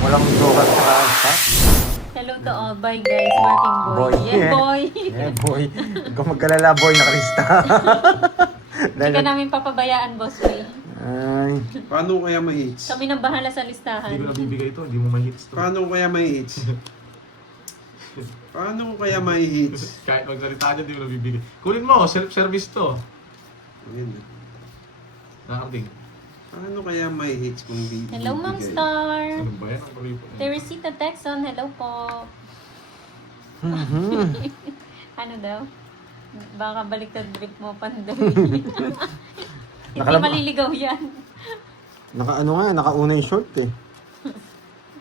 Walang joker sa stock. Hello to all. Bye guys. Working boy. Boy. Yeah, boy. Yeah, boy. Huwag kang magkalala, boy. Nakalista. Hindi ka namin papabayaan, boss boy. Ay. Paano kaya ma-hits? Kami nang bahala sa listahan. Hindi ko nabibigay ito, hindi mo ma-hits to. Paano kaya ma-hits? Paano kaya ma-hits? Kahit magsalita niya, hindi mo nabibigay. Kunin mo, self-service to. Ayun. Nakakarding. Paano kaya ma-hits kung di Hello, Ma'am bibigay? Star. Ano ba yan? Ang paripo. Teresita Texon, hello po. Ano daw? Baka baliktad drip mo, Pandoy. Hindi Nakalab- maliligaw yan. Naka-ano nga, nakauna yung short eh.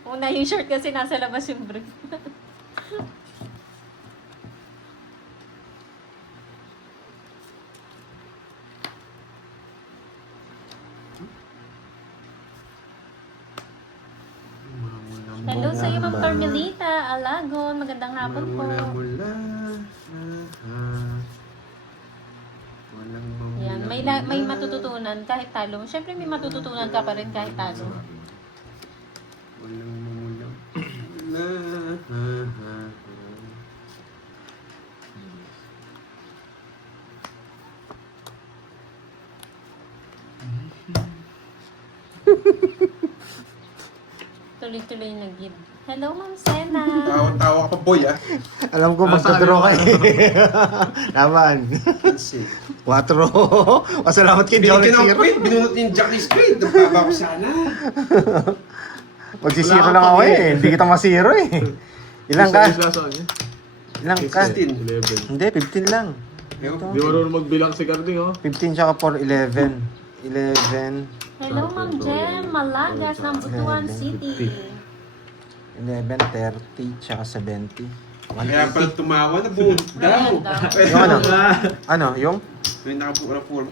Una yung short kasi nasa labas yung brief. Hello sa iyo, Ma'am Carmelita Alagon. Magandang hapon po. Mula. Walang mamula. Yan, may matututunan kahit talo. Siyempre may matututunan ka pa rin kahit talo. Walang mamula. Tuloy-tuloy na give. Hello, Ma'am Sena. Tawa-tawa ka pa, boy, ah. Alam ko magka-draw ka eh. Laban. Kasi. 4. Pasalamat kay Binigyan Johnny ng Zero. quid. Binunot yung Jackie Squid. Nagpapa ko sana. Magsisiro Wala lang ka ako pa eh. Hindi kita masiro eh. Ilang ka? Ilang ka? 11. Hindi, 15 lang. Di marunong magbilang si Carding, oh. 15 tsaka 4, 11. 11. Hello, Ma'am Jem Malagas ng Butuan City. 11, 30, tsaka 70. Kaya pala tumawa na buo daw. Yung ano? Ano? Yung? May nakapura form.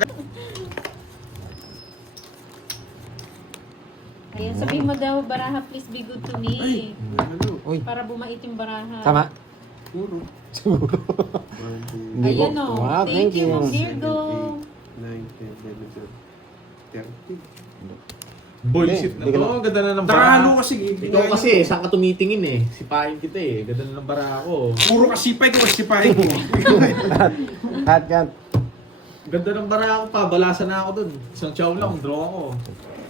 Ayun, sabihin mo daw, Baraha, please be good to me. Ano? Uy, Para bumait yung Baraha. tama. Puro. Hindi Ayan ko. o. Wow, Thank you, Ma'am 7, Virgo. 9, 10, 11, 30. Bullshit na Hindi ka to. Ganda na ng Nakahalo bara. kasi. Ikaw kasi, saan ka tumitingin eh. Sipahin kita eh. Ganda na ng bara ako. Puro kasipay ko, kasipahin ko. Lahat yan. Ganda ng bara ako pa. Balasan na ako dun. Isang chow lang, draw ako.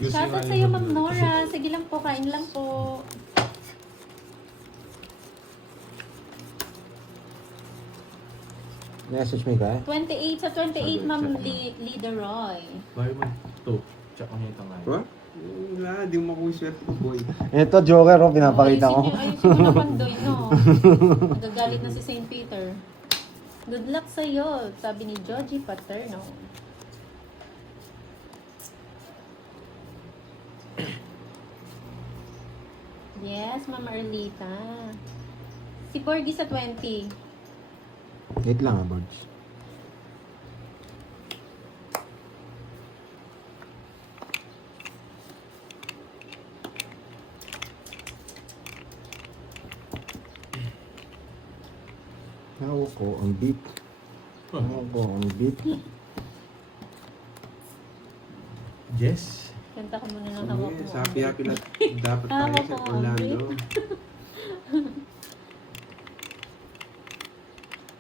Shoutout sa iyo, Ma'am Nora. Sige lang po, kain lang po. Message me ka eh. 28 sa 28, Ma'am Leader Roy. Bayo mo. Ito. Tsaka niya itang nga. Diba? Wala, di mo makuha yung swerte ko, boy. Ito, Joker, oh, pinapakita ko. Ayusin mo na Pandoy, no? Nagagalit na si St. Peter. Good luck sa iyo, sabi ni Joji Paterno. Yes, Mama Erlita. Si Borgie sa 20. Wait lang ah, Borge. Hawak ko ang beat. Hawak ko ang beat. Yes. Kanta ko muna ng hawak mo. Sa happy lang. Dapat tayo Hawak sa ko ang Orlando.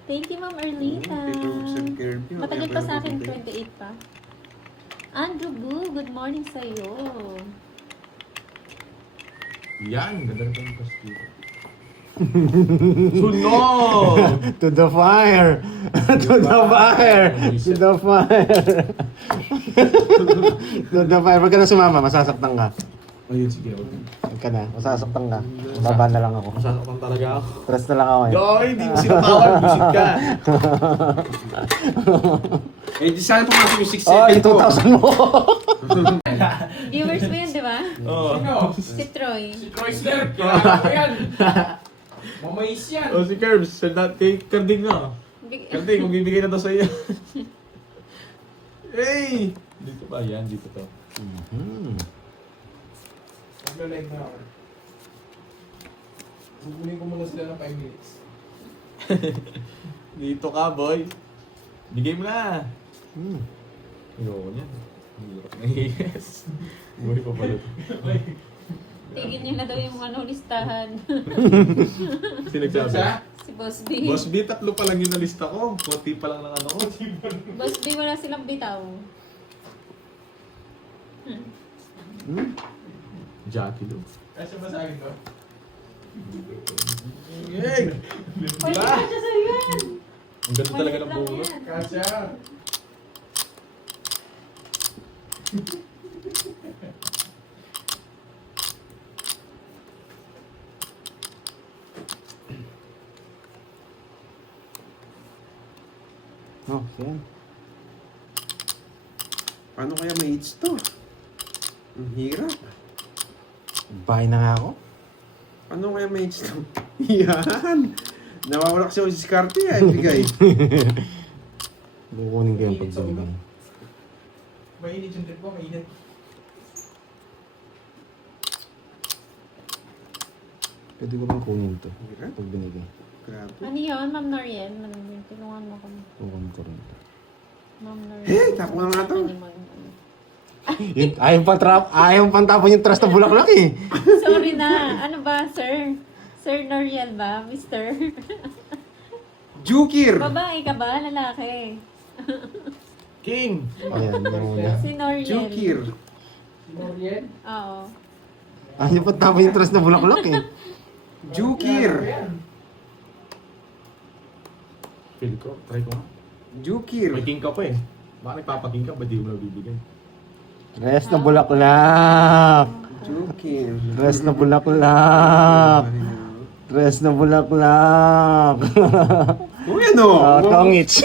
Thank you, Ma'am Erlita. Paperwork sa Kirby. Matagal pa sa akin, 28 pa. Andrew Boo, good morning sa iyo. Yan. Ganda na itong pastito. Sunog! To the fire! To the fire! To the fire! To the fire. Huwag ka na sumama, masasaktan ka. Ayun, sige. Huwag Huwag ka na, masasaktan ka. Baba na lang ako. masasaktan talaga ako. Press na lang ako eh. Yo, hindi mo sinatawag. Busit ka. Eh, di sana pumasok yung 6-7 Oh, yung ko. 2,000 mo! Viewers mo yun, di ba? Oo. Si Troy. Chrysler, kailangan ko yan. Mamais yan. Oh, si Curbs. Kay Carding na. Carding, magbibigay na to sa iyo. Hey! Dito ba? Yan, dito to. Magla-live na ako. Bubulin ko muna sila ng 5 minutes. Dito ka, boy. Bigay mo na. Hmm. Ayoko niyan. Hirap na yes. Buhay pa pala. Tigil niyo na daw yung listahan. Sinagsabi. Si Boss B. Boss B, 3 pa lang yung nalista ko. 40 pa lang ng ano ko. Boss B, wala silang bitaw. Jatilo. Kasi ba sa akin to? Yay! Pwede ka siya sa yan! Ang ganda talaga ng bulo. Kasya. Oh, yan. Paano kaya may hits to? Ang hirap. Bahay na nga ako. Paano kaya may hits to? Yan! Nawawala kasi ako si Scarte ibigay. Kukunin ko yung pagbibigay. Mainit yung trip ko, mainit. Pwede ko bang kunin to? Hirap. Pag binigay. Grabe. Ano yun, Ma'am Noriel? Tulungan mo kami. Kukunin ko rin to. Ma'am Noriel. Eh, tapo na nga to. Ayaw pang tapon yung trust na bulaklak eh. Sorry na. Ano ba, sir? Sir Noriel ba? Mister? Jukir! Babae ka ba? Lalaki? King! Ayan, yan muna. Si Noriel. Jukir! Noriel? Oo. Ayaw pang tapon yung trust na bulaklak eh. Jukir! Feel ko, try ko nga. Jukir! May king ka pa eh. Baka nagpapaking ka, ba't di mo na bibigyan? Trust na bulaklak. Jukir! Trust na bulaklak. Trust na bulaklak. Uy, ano? Tongits.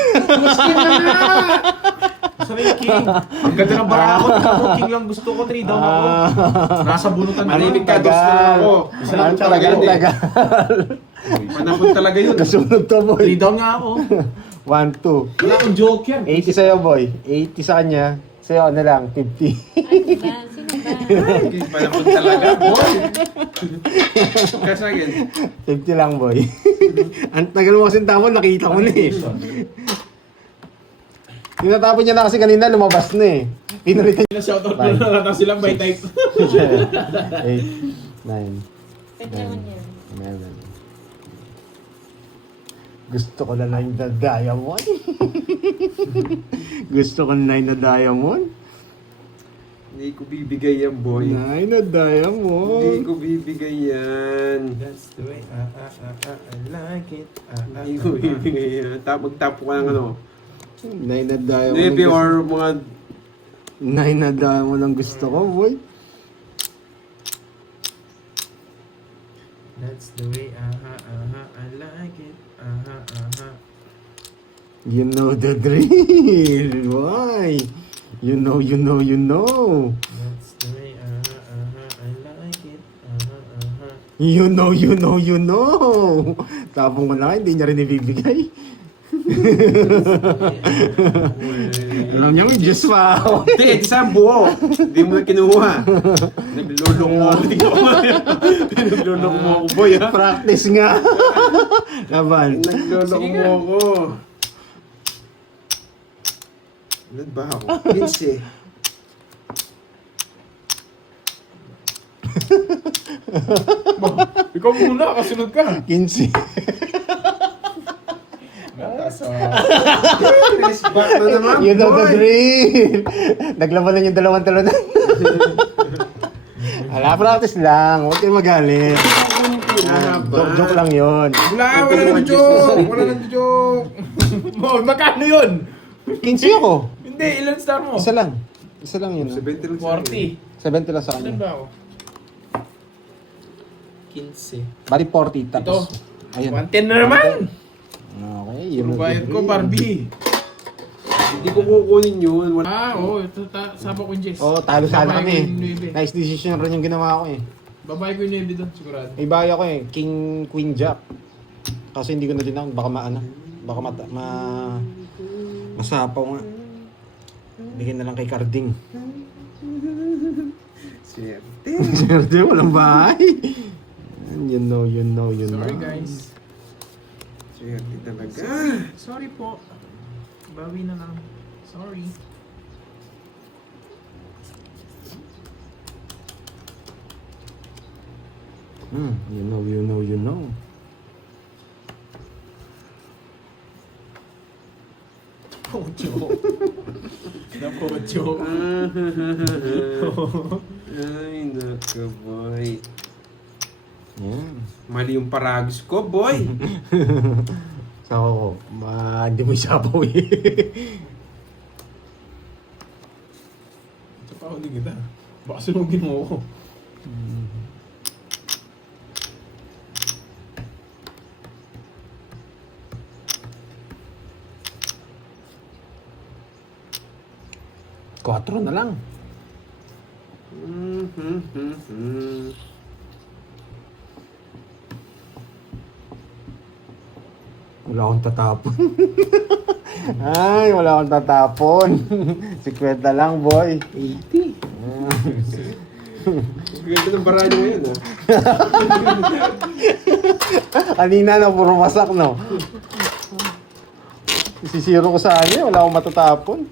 Saan yung king? Ang ganda ng bara ako. Ikaw king lang gusto ko. 3 down ako. Nasa bunutan na Marinig lang. ka, dos na ako. Isa lang Ang talaga tagal, yun eh. tagal. Panahon talaga yun. Kasunod to, boy. 3 down nga ako. 1, 2. Wala akong joke yan. 80 sa'yo, boy. 80 sa kanya. Sa'yo, ano lang, 50. Ay, diba? Sino ba? Panahon talaga, boy. Kasi again, 50 lang, boy. Ang tagal mo kasing tapon, nakita ko na eh. Yung natapon niya na kasi kanina, lumabas na eh. Pinalitan Ilang shoutout na nalang silang by type. 8, 9, Pwede naman yan. 11. Gusto ko na 9 na diamond. Gusto ko na 9 na diamond. hindi ko bibigay yan, boy. 9 na Hindi diamond. ko bibigay yan. That's the way I like it. Hindi ko bibigay yan. Magtapo ka ng ano. 9 na diamond. Navy or mga 9 na diamond ang gusto ko, boy. That's the way I like it. You know the drill. Why? You know. That's the way I like it. You know. Tapong ko na, hindi niya rin ibibigay. Alam niya, may Diyos pa ako. Hindi, di saan buo. Hindi mo na kinuha. Naglulong mo ako. Naglulong mo ako, boy, ha? Practice nga. Laban. Naglulong mo ako. Ilan ba ako? 15. Ikaw muna, kasunod ka. 15. Press back na naman, You know the boy. drill. Naglaban na yung dalawang talunan. Ala, practice lang. Huwag kayo magalit. Joke lang yun. Wala nang joke. Wala nang joke. Magkano yun? 15 ako. Hindi, ilan star mo? Isa lang yun. 70 lang sa akin. 40. 70 lang sa Ilan kanya. ba ako? 15. Bali 40 tapos. Ayun. 110 na naman! Okay, Puro bayad ko, Barbie. Hindi ko kukunin yun. Ah, oo. Ito, sabak ko yung Jess. Oh, talo sana Babae ko kami. yung 9. Nice decision rin yung ginawa ko eh. Babae ko yung 9 doon, sigurado. May baya ko eh, King Queen Jack. Kasi hindi ko na din ako, baka maano. Baka masapaw nga. Bigyan na lang kay Carding. Swerte. Swerte, walang bahay. You know. Sorry guys. Swerte talaga. Sorry po. Bawi na lang. Sorry. You know, you know, you know. Pocho. Na pocho. Ay, naka, boy. Yan. Mali yung paragos ko, boy. So, hindi mo isapaw eh. Ito pa, hindi kita. Baka sunugin mo ako. Quatro na lang. Wala akong tatapon. Ay, wala akong tatapon. 50 lang, boy. 80. Ganda ng bara niya ngayon, ah. Kanina na, puro masak, no? Sisiro ko sa kanya, wala akong matatapon.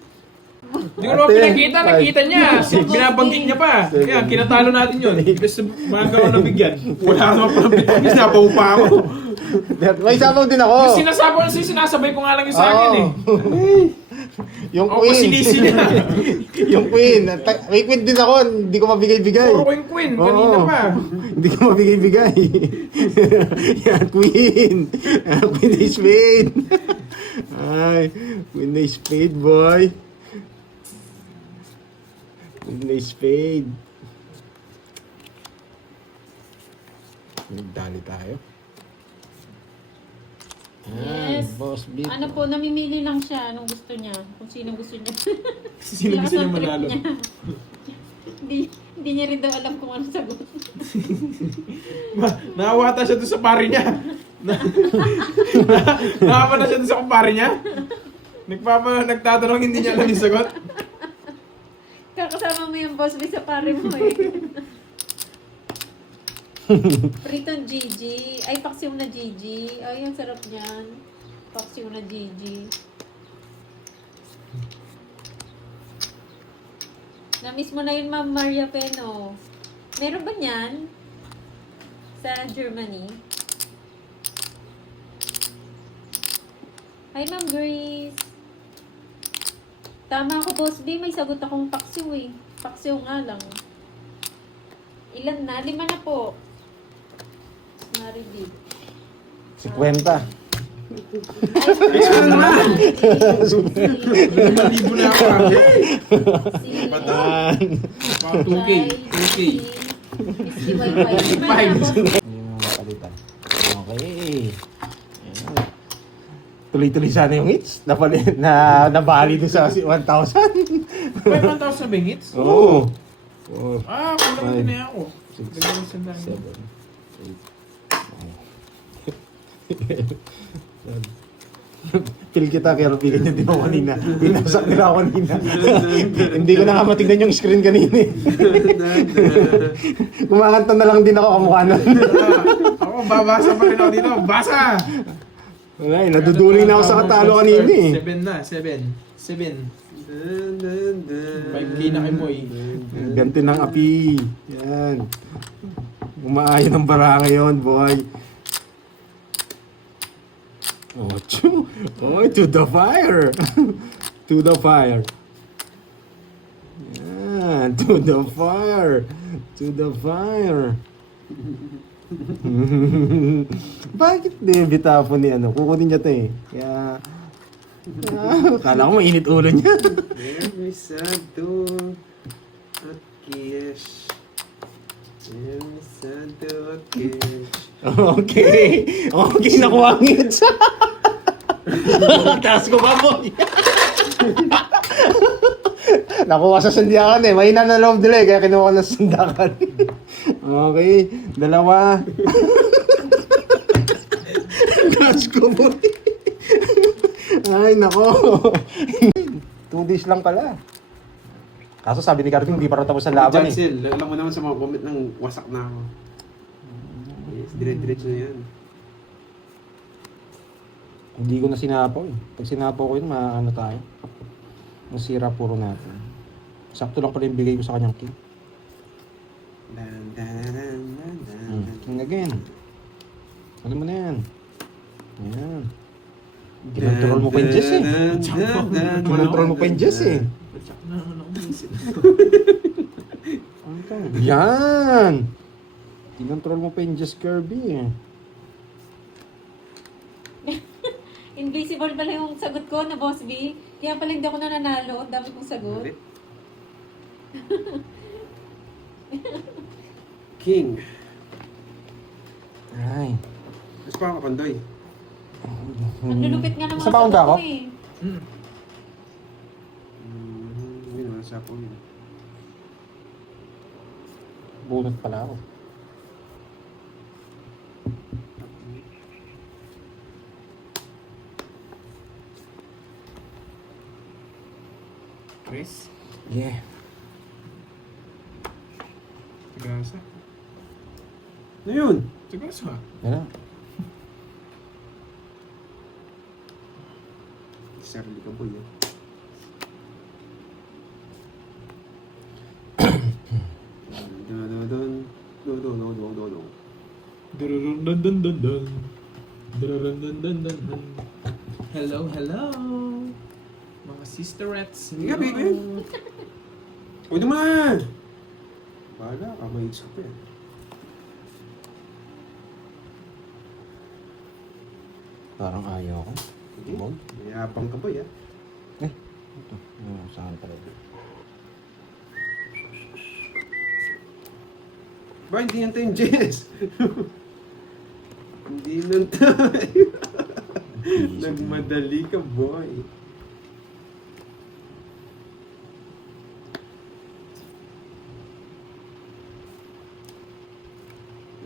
Hindi ko naman pinakita, nakita niya. Binabanggit niya pa. Kaya kinatalo natin yun. Kasi mga gawa na bigyan. Wala naman pala bitbis, nabaw pa ako. May sabaw din ako. Yung sinasabay ko nga lang yung sa akin eh. Yung Ako queen. pasinisi niya. Yung queen. May queen din ako, hindi ko mabigay-bigay. Puro ko yung queen, kanina Oo. pa. Hindi ko mabigay-bigay. Yan, queen. Queen is spade. Ay, queen is spade, boy. Queen is spade. Nagdali tayo. Yan, Yes. boss beat. Ano po, namimili lang siya anong gusto niya. Kung sino gusto niya. Sino gusto niya Lakas ng trip manalo? niya. Hindi niya rin daw alam kung ano sagot. Nakawata siya doon sa pari niya. Nakawa na siya doon sa kumpare niya. Nagtatanong, hindi niya alam yung sagot. Kakasama mo yung boss B sa pare mo eh. Priton Gigi. Ay, paksiw na Gigi. Ay, ang sarap niyan. Paksiw na Gigi. Na-miss mo na yun, Ma'am Maria Peno. Meron ba niyan? Sa Germany? Hi, Ma'am Grace. Tama ako, Boss B. May sagot akong paksiw eh. Paksiw nga lang. Ilan na? 5 na po. Maridig. 50. Extra naman! Libo na ako. Yan. 2K. 2K. Miski Wi-Fi. Hindi mo mapalitan. Okay. Ayan. Tuloy-tuloy sana yung hits. Nabali doon sa 1,000. 5,000 ba yung hits? Oo. Kulang din na ako. 6, Dagdagan sa dami. 7, 8. Feel kita, pero feeling niya di ba kanina? Binasak nila ako kanina. Hindi ko na nga matignan yung screen kanina eh. Kumakanta na lang din ako kamukha nun. Ako, babasa pa rin ako dito. Basa! Wala eh, naduduling na ako sa katalo kanina eh. 7 na, 7. 5K na kay Moy. Ganti ng api. Yan. Umaayon ang bara ngayon, boy. Ocho. Oh, to the fire. To the fire. Yan, to the fire. To the fire. Bakit di bitapon ni ano? Kukunin niya to eh. Kaya... kala ko mainit ulo niya. Very sad to a kiss. Very sad to a kiss. Okay. Okay, nakuha ang hits. Taas ko ba, boy? Nakuha sa sandakan eh. Mahina na loob nila eh, kaya kinuha ko ng sandakan. Okay, 2. Taas ko, boy. Ay, nako. 2 days lang pala. Kaso sabi ni Carvin, hindi pa rin tapos ang laban eh. Jansel, alam mo naman sa mga comment ng wasak na ako. Yes, dire-diretso na yan. Hindi ko na sinapaw eh. Pag sinapaw ko yun, maano tayo. Masira puro natin. Sakto lang pala yung bigay ko sa kanyang king. Dan, dan, dan, dan, dan. And again. Alam mo na yan. Ayan. Kinontrol mo pa yung Jess eh. Kinontrol mo pa yung Jess eh. Ano to? Yan! Kinontrol mo pa yung Jess Kirby eh. Invisible pala yung sagot ko na Boss B. Kaya pala hindi ako nananalo. Ang dami kong sagot. King. Ay. Mas pa ako, Pandoy. Ang lulupit nga ng mga Sa baon sagot ba ako? ko eh. Hindi naman sa ako yun. Bunot pala ako. Chris? Yeah. Sagasa. Ano yun? Sagasa. Yan na. Sarili ka, boy. Dun. Dururundundundundun. Dururundundundundun. Hello, hello. Mga sisterettes. Sige, baby. Pwede mo na! Bahala ka, may hits ka pa yan. Parang ayaw ko. Sige, mayabang ka ba yan? Ito. Saan pala ito? Ba, hindi yan tayo, Jess. Hindi lang tayo. Nagmadali ka, boy.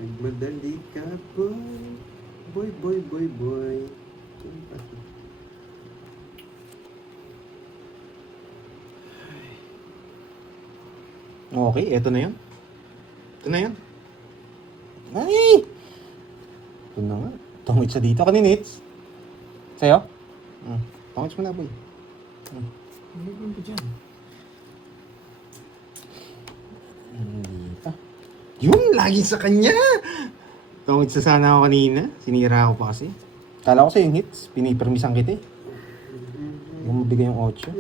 Nagmadali ka, boy. Boy. Okay, eto na yun. Ito na yun. Ay! Ito na nga. Tungit siya dito. Kanina hits. Sa'yo? Tungit mo na, boy. Ano ba dyan? Hindi pa. Yun! Lagi sa kanya! Tungit sa sana ako kanina. Sinira ako pa kasi. Kala ko sa'yo yung hits. Pinipermisan kita eh. Hindi mo mabigay yung 8.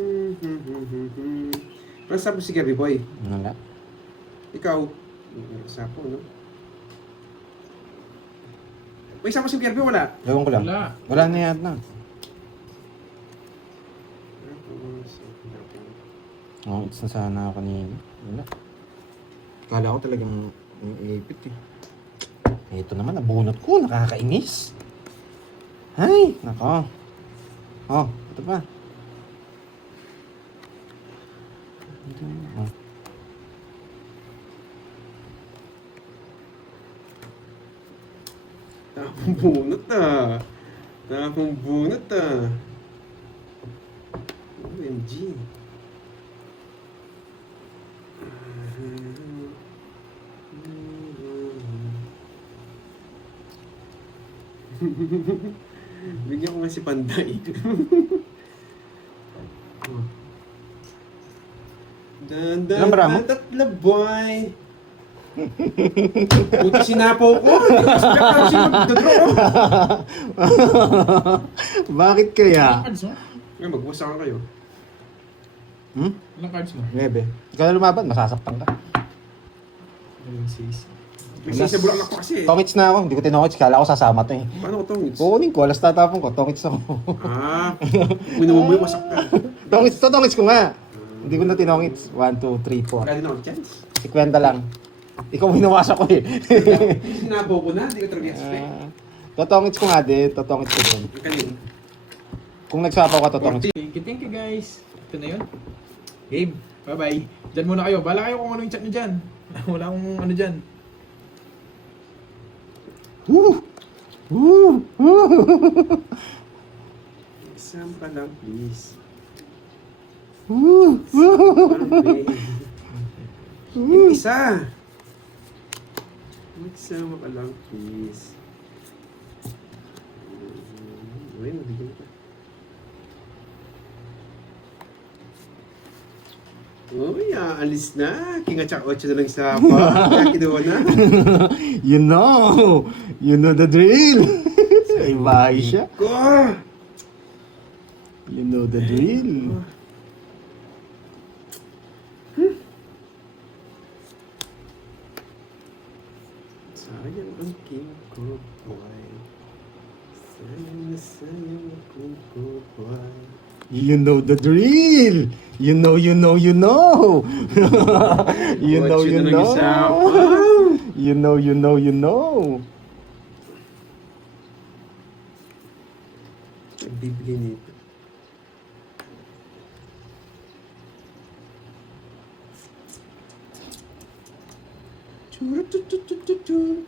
Pero sabi si Gabi, boy. Wala. Ikaw, sapo, no? May isama si Kirby, wala? Gawin ko lang. Wala. Wala na yan na. Oh, it's na sana ako kanina. Wala. Kala ko talagang ipit eh. Ito naman, nabunot ko. Nakakainis. Ay, nako. Oh, ito pa. Ito, oh. Tapong bunot ah. OMG. Bigyan ko nga si Panday. Ilang bara mo? Tatlo, boy. Buti sinapo ko. Hindi ko expect na siya magdadraw. Bakit kaya? Cards mo? Ngayon, magwasakan kayo. Ilang cards mo? 9. Ikaw na lumaban, masasaktan ka. Ilang 6. May sa bulaklak ko kasi. Tongits na ako, hindi ko tinongits. Kala ko sasama to eh. Paano ko tong? Kukunin ko, alas tatapon ko. Tongits ako. Minumo mo yung wasak ka. tongits ko nga. Hindi ko na tinongits. 1, 2, 3, 4. Wala din ako chance. 50 lang. Ikaw minawasa ko eh. Sinapo ko na, hindi ko talaga expect. Totongits ko nga din. Totongits ko din. Yung kanina. Kung nagsapaw ka, totongits. Thank you guys. Ito na yun. Game. Bye-bye. Diyan muna kayo. Bala kayo kung ano yung chat nyo dyan. Wala akong ano dyan. Exam ka lang, please. Isa! Magsama ka lang, please. Uy, mabigyan ka. Uy, aalis na. King at saka 8 na lang sa pa. Kaya kinuha na. You know! You know the drill! Sa ibahay siya. Ko! You know the drill. Sayang ang king ko, boy. Sayang na sayang ang king ko, boy. You know the drill! You know, you know, you know! You know, Ocho you na lang know! isa pa. You know, you know, you know! Nagbibigay nito. Churu-tu-tu-tu-tu-tu.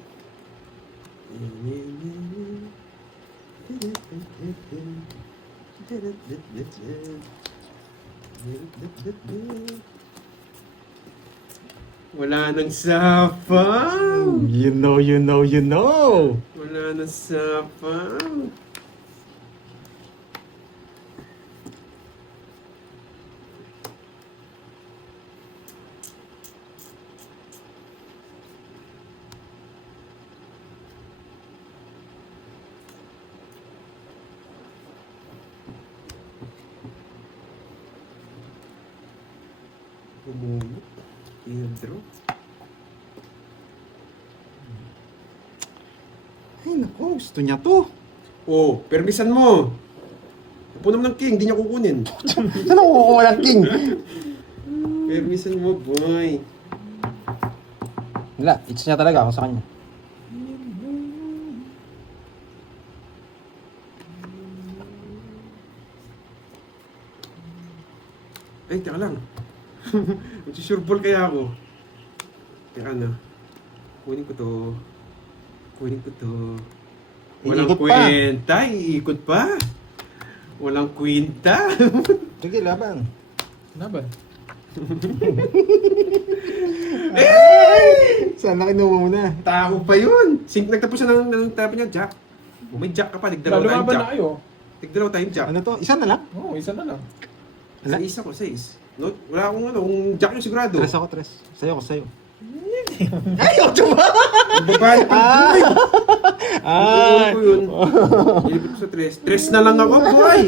Wala nang sapang. You know, you know, you know! Wala nang sapang. Bumuno. Airdrop. Ay, naku, gusto niya to. Oh, permisan mo. Upo naman ng king, di niya kukunin. Ano kukuha ng king? Permisan mo, boy. Wala, it's niya talaga ako sa kanya. Ay, teka lang. Magsusureball kaya ako. Teka na. Kunin ko to. Kunin ko to. Walang Iikot pa. kwenta. Iikot pa. Walang kwenta. Sige, laban. Laban. Sana kinuha mo na. Tao pa yun. Nagtapos na ng tapo niya, Jack. May Jack ka pa. Tigdalawa tayong Lumaban na Jack. kayo. Tigdalawa tayong Jack. Ano to? Isa na lang? Oo, isa na lang. Wala. Sa isa ko, sa is. No, wala akong ano, kung Jack yung sigurado. Tres ako, tres. Sa'yo ko, sa'yo. Ay, ocho ba? Ang babae pa, boy. Ah! Ko yun. Ilipit ko sa tres. Tres na lang ako, boy.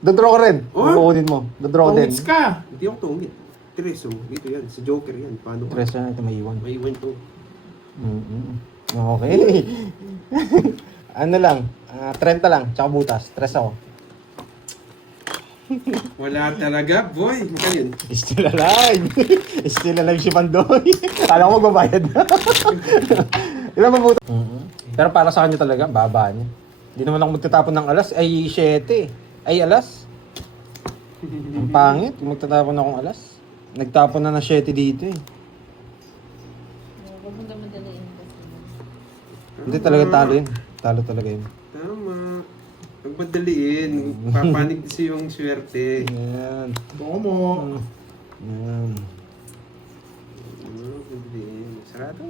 Dodraw ko rin. Oh? Kukunin mo. Dodraw ko din. Tungits ka. Hindi ako tungit. Tres, oh. Dito yan. Sa Joker yan. Paano ka? Tres na ito may iwan. May iwan to. Okay. Ano lang, 30 lang, tsaka butas. Tres ako. Wala talaga, boy. Mukha yun. Still alive. Still alive si Pandoy. Kala ko magbabayad na. Ilan ba butas? Pero para sa kanya talaga, baba niya. Hindi naman ako magtatapon ng alas. Ay, 7. Ay, alas. Ang pangit. Kung magtatapon akong alas. Nagtapon na ng 7 dito eh. Huwag mo naman dalayin. Hindi talaga talo yun. Talo talaga yun. Tama. Huwag madaliin. Papanig kasi yung swerte. Yan. Boko mo. Yan. Madaliin. Sarado.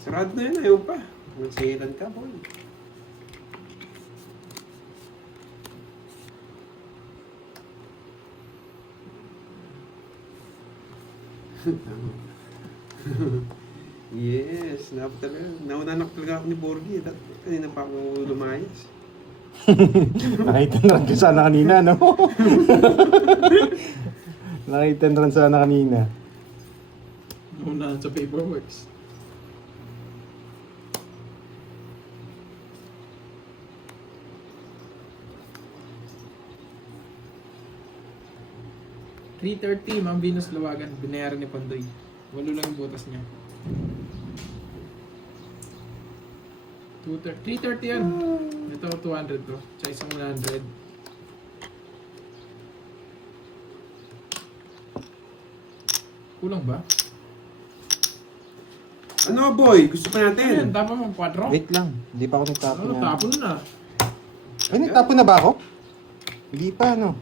Sarado na yun. Ayaw pa. Magsayilan ka, boy. Yes, nauna na talaga ako ni Borgie. Kanina pa ako lumayas. Nakita na rin sana kanina, no? Nakita na rin sana kanina. Una sa paperworks. $330, Ma'am Venus Lawagan. Binayaran ni Pandoy. 8 lang yung butas niya. 330 yan. Ito 200 to. Tsaka isang 100. Kulang ba? Ano, boy? Gusto pa Ano yan? natin? Tapos mo 4? Wait lang, hindi pa ako nagtapon Ano, na. tapon na. Ay, nagtapon na ba ako? Hindi pa, no?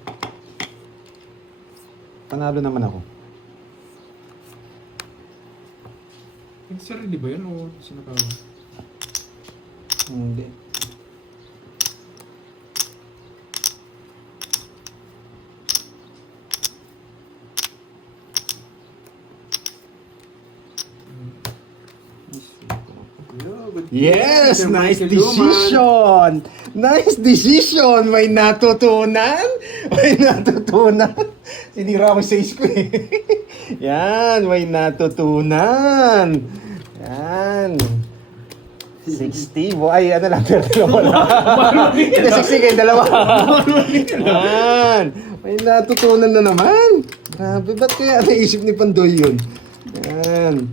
Panalo naman ako. Nagsarili ba yun o sinakawa? Hindi. Yo, good Yes! Sir Nice Michael Duman. decision! Nice decision! May natutunan! May natutunan! Sinira ko sa ko eh. Yan! May natutunan! Yan! 60 bo. Ay, ano lang, pero dalawa lang. Hindi, 60 kayo, dalawa. Yan! May natutunan na naman. Grabe, ba't kaya naisip ni Pandoy yun? Yan.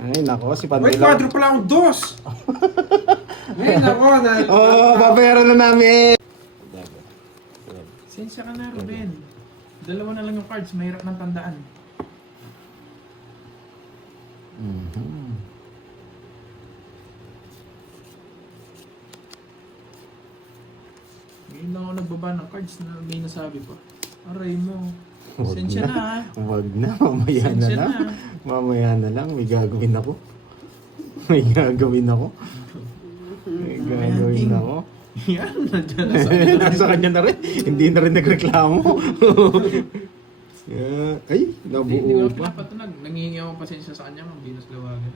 Ay, nako, si Pandoy Wait, lang. quadro pala akong dos! Ngayon ako, Babayaran na namin. Sensya ka na, Ruben. Dalawa na lang yung cards, mahirap ng tandaan. Ngayon lang ako nagbaba ng cards na may nasabi pa. Aray mo. Sensya na ha. Wag na, mamaya na Sensya lang. na. Mamaya na lang, may gagawin ako. May gagawin ako. May gagawin ako. Yan, nandiyan na sa Nasa kanya na rin. Hindi na rin nagreklamo. Yeah. Ay, Hindi ko nabuo lang pa. pinapatunag. Nangihingi ako pasensya sa kanya, mang Venus Lawagan.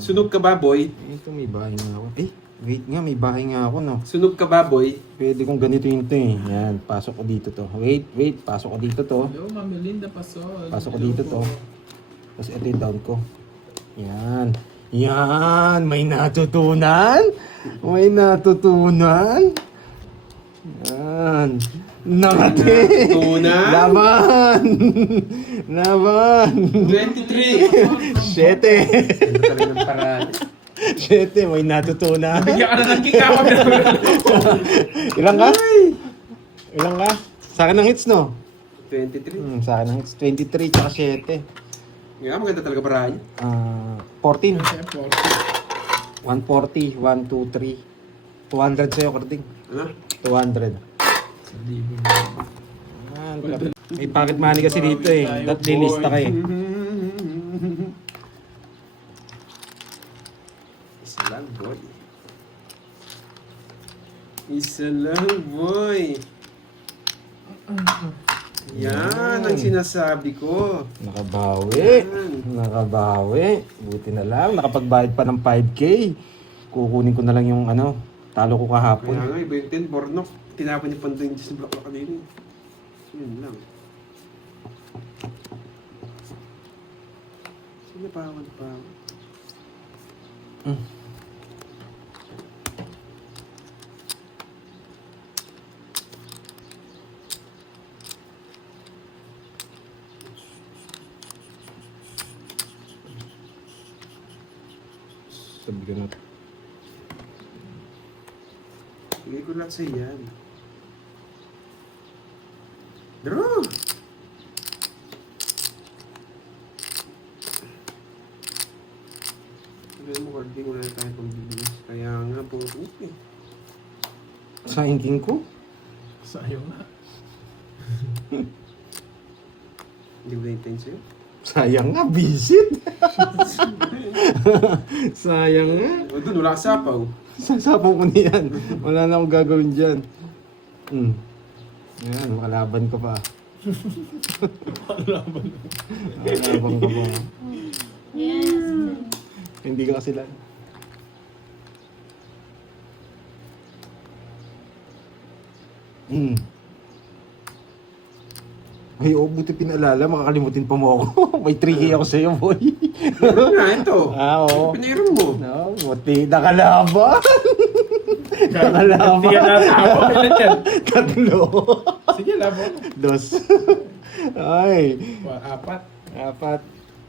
Sunog ka ba, boy? Ito, may bahay nga ako. Eh, wait nga, may bahay nga ako, no. Sunog ka ba, boy? Pwede kong ganito yun to eh. Yan, pasok ko dito to. Wait, pasok ko dito to. Hello, Ma'am Melinda Pasol. Pasok ko Hello dito po. to. Tapos ito yung down ko. Yan. Yan! May natutunan! May natutunan! Yan. Nakati! Natutunan? Laban! Laban! 23! 7! Ano ka rin ng paraan? 7, may natutunan. Bigyan ka na ng kick ako. Ilang ka? Ilang ka? Sa akin ng hits, no? 23. Sa akin ng hits. 23 tsaka 7. Nga, maganda talaga paraan. 14. 40. 140, 1, 2, 3. 200 sa'yo, Karding. Ano? 200. Sa libo. May pocket money kasi dito eh. Dat lilista ka eh. Isa lang, boy. Isa lang, boy. Yan ang sinasabi ko. Nakabawi. Nakabawi. Buti na lang. Nakapagbayad pa ng 5K. Kukunin ko na lang yung ano, talo ko kahapon. Kaya nga, iba yung 10, Bornok. Tinapon yung pandoy sa block kanina. So, yun lang. Sino pa ako? Sabi ko na. Bigay ko lahat sa yan. Draw! Sabihin mo, Carding, wala na tayo pambibilis. Kaya nga, puro eh. Sa inking ko? Sayang na. Hindi ko na-intend sa'yo. Sayang nga, visit. Sayang nga. O doon, wala ka sapaw. Sasapo ko niyan. Wala na akong gagawin dyan. Yan, makalaban ko pa. Makalaban ko pa. Yes. Hindi ka kasi lang. Ay, buti pinaalala. Makakalimutin pa mo ako. May 3K ako sa'yo, boy. Meron nga, ito. Oo. Pinairon mo. No, buti nakalaban. Nakalaban. Hindi ka natako. Ilan yan? Tatlo. Sige, labo. Dos. Ay. Apat. Apat.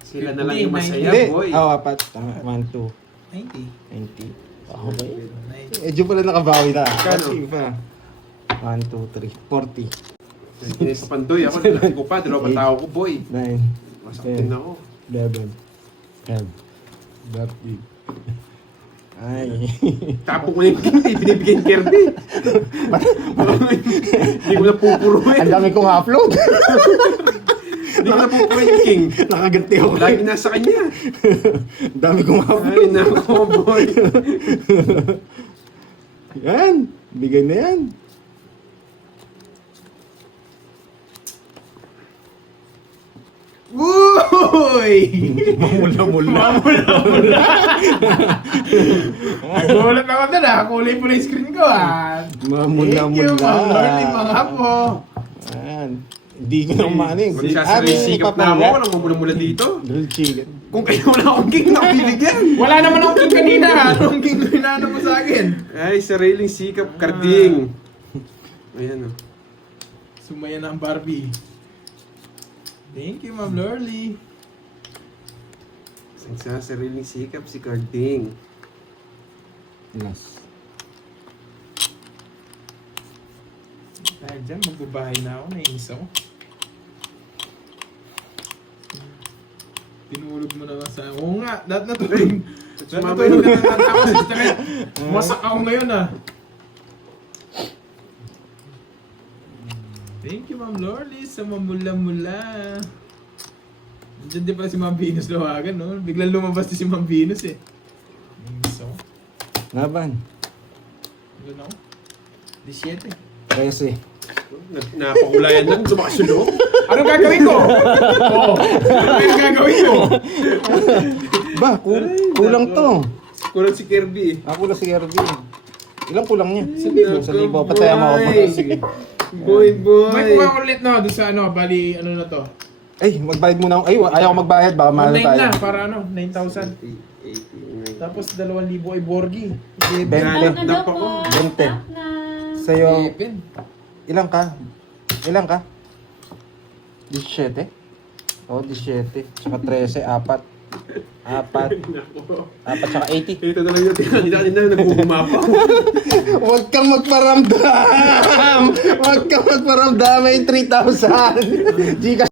Sila na lang yung masaya, Hindi. boy. Apat. Tama. 1, 2, 90. 90. Ako ba yun? Medyo pala nakabawi na. Kano? Sige pa. 1, 2, 3, 40. Hindi sa pandoy. Ako, dalawa ko pa. Dalawa pa tao ko, boy. 9, Masaktin na ako. 11, 12, 13. Ay. Tapo ko na yung binibigay ni Kirby. Hindi ko na pupuruin. Ang dami kong upload. Hindi ko na pupuruin yung king. Nakaganti ako. Lagi nasa kanya. Ang dami kong upload. Ay, nako, boy. Yan. Bigay na yan. Uy! Mamula-mula. Nagulat ako doon ah. Kulay pula yung screen ko ah. Thank you, Ma'am Lordy, mga po. Ayan. Hindi ko nang maning. Kung sasabihin sikap na mo, walang mamula-mula dito. Grilled chicken. Kung kayo wala akong king na bibigyan. Wala naman akong king kanina ha. Anong king na hinahanap mo sa akin? Ay, sariling sikap, karding. Ayan o. Sumaya na ang Barbie. Thank you, Ma'am Lorly. Sa sariling sikap si karding. Last. Dahil dyan, magbabahay na ako. Nainis ako. Tinulog mo na lang sa... Oo nga, lahat natulog. Lahat natulog na lang ako sa internet. Masak ako ngayon ah. Thank you, Ma'am Lorly, sa mamula-mula. Diyan din pala si Ma'am Venus Lawagan, no? Biglang lumabas din si Ma'am Venus eh. Nainis ako. Laban. Ilan ako? 17. 13. Napakulayan lang, sumakasunod. Anong gagawin ko? Oo. Ano yung gagawin ko? Ba, kulang to. Kulang si Kirby. Ako lang si Kirby. Ilang kulang niya? 1,000. Patayan mo ako. Sige. Boy. May kuha ko ulit no, doon sa ano, bali ano na to. Ay, magbayad muna ako. Ay, ayaw ko magbayad. Baka mahal Online tayo. na, para ano, 9,000. Tapos 2,000 ay Borgi. 20. Tap na daw Dampa po. ko. 20. Tap na. Sa'yo, ilang ka? Ilang ka? 17? Oo, 17. Tsaka 13, 4. 4 tsaka 80. Ito na lang yun. Kanina nagbubumapaw. Huwag kang magparamdam! Huwag kang magparamdam! May 3,000! Gcash